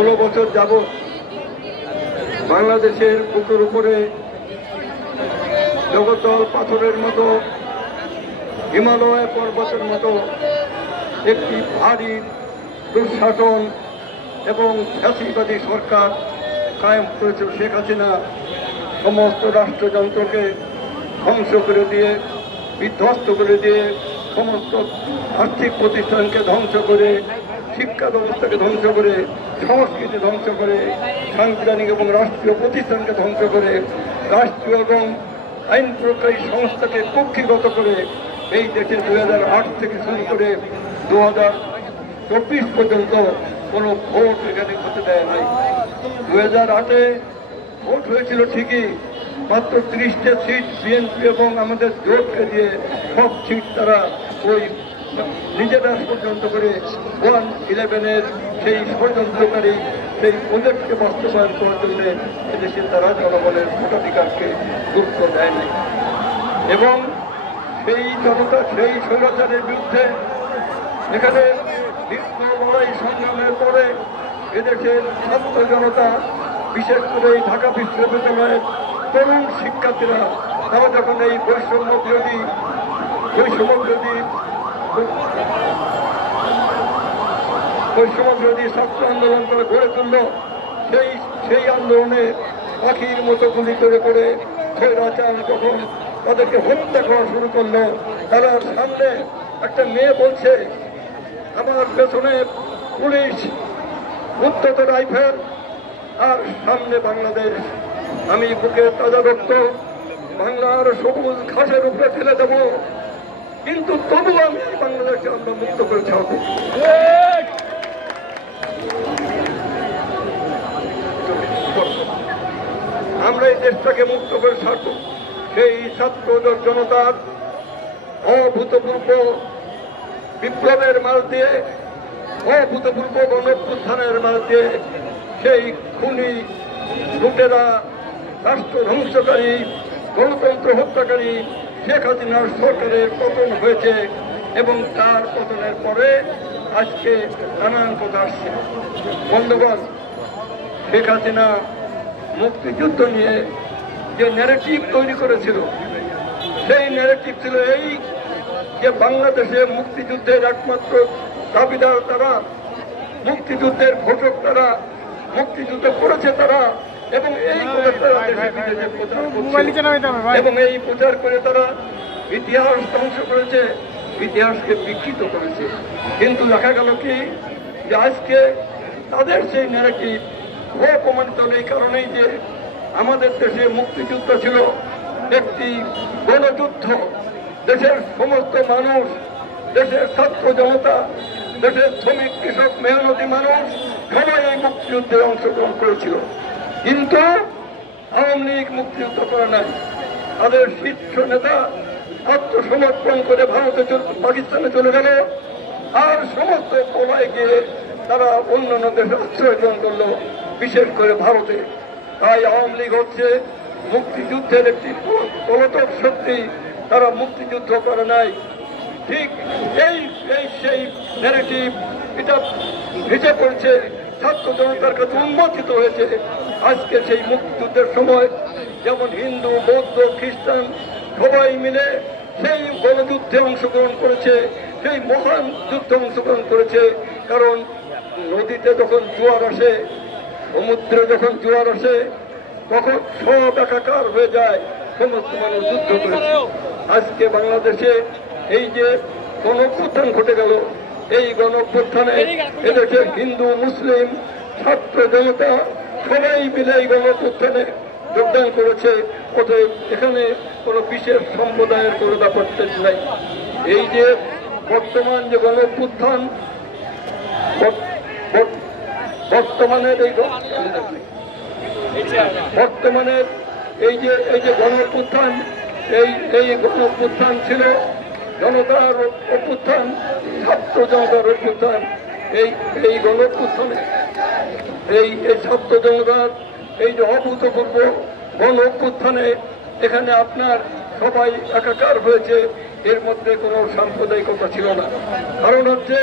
ষোলো বছর যাব বাংলাদেশের বুকের উপরে জগদ্দল পাথরের মতো, হিমালয় পর্বতের মতো একটি ভারী দুঃশাসন এবং ফ্যাসিবাদী সরকার কায়েম করেছে শেখ হাসিনা সমস্ত রাষ্ট্রযন্ত্রকে ধ্বংস করে দিয়ে, বিধ্বস্ত করে দিয়ে সমস্ত আর্থিক প্রতিষ্ঠানকে ধ্বংস করে, শিক্ষা ব্যবস্থাকে ধ্বংস করে, সংস্কৃতি ধ্বংস করে, সাংবিধানিক এবং রাষ্ট্রীয় প্রতিষ্ঠানকে ধ্বংস করে, রাষ্ট্রীয় এবং আইন প্রকারী সংস্থাকে কক্ষিগত করে এই দেশে দু হাজার আট থেকে শুরু করে দু চব্বিশ পর্যন্ত কোনো ভোট এখানে হতে দেয় নাই। দু হাজার আটে ভোট হয়েছিল ঠিকই মাত্র ত্রিশটা সিট বিএনপি এবং আমাদের জোটকে দিয়ে সব সিট তারা ওই নিজেরা পর্যন্ত করে ওয়ান ইলেভেনের সেই ষড়যন্ত্রকারী সেই প্রজেক্টকে বাস্তবায়ন করার জন্য এদেশে তারা জনগণের ভোটাধিকারকে গুরুত্ব দেয়নি। এবং সেই জনতা, সেই স্বৈরাচারের বিরুদ্ধে এখানে দীর্ঘ লড়াই সংগ্রামের পরে এদেশের ছাত্র জনতা, বিশেষ করে এই ঢাকা বিশ্ববিদ্যালয়ের তরুণ শিক্ষার্থীরা, তারা যখন এই বৈষম্য বিরোধী বৈষম্য বিরোধী বৈষম্য বিরোধী ছাত্র আন্দোলন করে গড়ে তুলল, সেই সেই আন্দোলনে পাখির মতো গুলি করে করে স্বৈরাচার যখন তাদেরকে হত্যা করা শুরু করল, তারা সামনে একটা মেয়ে বলছে, আমার পেছনে পুলিশ উত্তত রাইফেল, আর সামনে বাংলাদেশ। আমি বুকে তাজা রক্ত বাংলার সবুজ ঘাসের উপরে ফেলে দেব। কিন্তু তবু আমি বাংলাদেশকে আমরা মুক্ত করে ছাড়বো। আমরা এই দেশটাকে মুক্ত করে ছাড়ব। সেই ছাত্র জনতার অভূতপূর্ব বিপ্লবের মাল দিয়ে, অভূতপূর্ব গণপুত্থানের মাল দিয়ে সেই খুনি লুটেরা রাষ্ট্র ধ্বংসকারী গণতন্ত্র হত্যাকারী শেখ হাসিনার সরকারের পতন হয়েছে এবং তার পতনের পরে আজকে নানান কথা আসছে। বন্ধুগণ, শেখ হাসিনা মুক্তিযুদ্ধ নিয়ে যে ন্যারেটিভ তৈরি করেছিল, সেই ন্যারেটিভ ছিল এই যে বাংলাদেশে মুক্তিযুদ্ধের একমাত্র দাবিদার তারা, মুক্তিযুদ্ধের ঘোষক তারা, মুক্তিযুদ্ধ করেছে তারা এবং এই এবং এই প্রচার করে তারা ইতিহাস ধ্বংস করেছে ইতিহাসকে বিকৃত করেছে। কিন্তু দেখা গেল কি যে আজকে তাদের সেই ন্যারেটিভ অপমানিত হলো এই কারণেই যে আমাদের দেশে মুক্তিযুদ্ধ ছিল একটি গণযুদ্ধ। দেশের সমস্ত মানুষ দেশের ছাত্র জনতা দেশের শ্রমিক কৃষক মেহনতি মানুষ সবাই এই মুক্তিযুদ্ধে অংশগ্রহণ করেছিল। কিন্তু আওয়ামী লীগ মুক্তিযুদ্ধ করে নাই। তাদের শীর্ষ নেতা আত্মসমর্পণ করে ভারতে পাকিস্তানে চলে গেল। আর সমস্ত পলায় গিয়ে তারা অন্যান্য দেশে আশ্রয় গ্রহণ করল, বিশেষ করে ভারতে। তাই আওয়ামী লীগ হচ্ছে মুক্তিযুদ্ধের একটি পলতক শক্তি। তারা মুক্তিযুদ্ধ করে নাই। ঠিক এই এই সেই ন্যারেটিভ এটা ভেসে পড়ছে। ছাত্র জনতার কাছে উন্মোচিত হয়েছে। আজকে সেই মুক্তিযুদ্ধের সময় যেমন হিন্দু, বৌদ্ধ, খ্রিস্টান সবাই মিলে সেই গণযুদ্ধে অংশগ্রহণ করেছে, সেই মহান যুদ্ধে অংশগ্রহণ করেছে। কারণ নদীতে যখন জোয়ার আসে, সমুদ্রে যখন জোয়ার আসে, তখন সব একাকার হয়ে যায়, সমস্ত মানুষ যুদ্ধ করেছে। আজকে বাংলাদেশে এই যে গণঅভ্যুত্থান ঘটে গেল, এই গণঅভ্যুত্থানে এদেশের হিন্দু, মুসলিম ছাত্র জনতা সবাই মিলে এই গণঅভ্যুত্থানে যোগদান করেছে। অতএব এখানে কোনো বিশেষ সম্প্রদায়ের কোনো ব্যাপার নাই। এই যে বর্তমান যে গণঅভ্যুত্থান, বর- বর- বর্তমানের এই বর্তমানের এই যে এই যে গণ এই এই গণ ছিল জনতার অভ্যুত্থান, ছাত্র জনতার অভ্যুত্থান। এই এই গণ অভ্যুত্থানে এই এই ছাত্র জনতার এই যে অভূতপূর্ব গণ অভ্যুত্থানে এখানে আপনার সবাই একাকার হয়েছে, এর মধ্যে কোনো সাম্প্রদায়িকতা ছিল না। কারণ হচ্ছে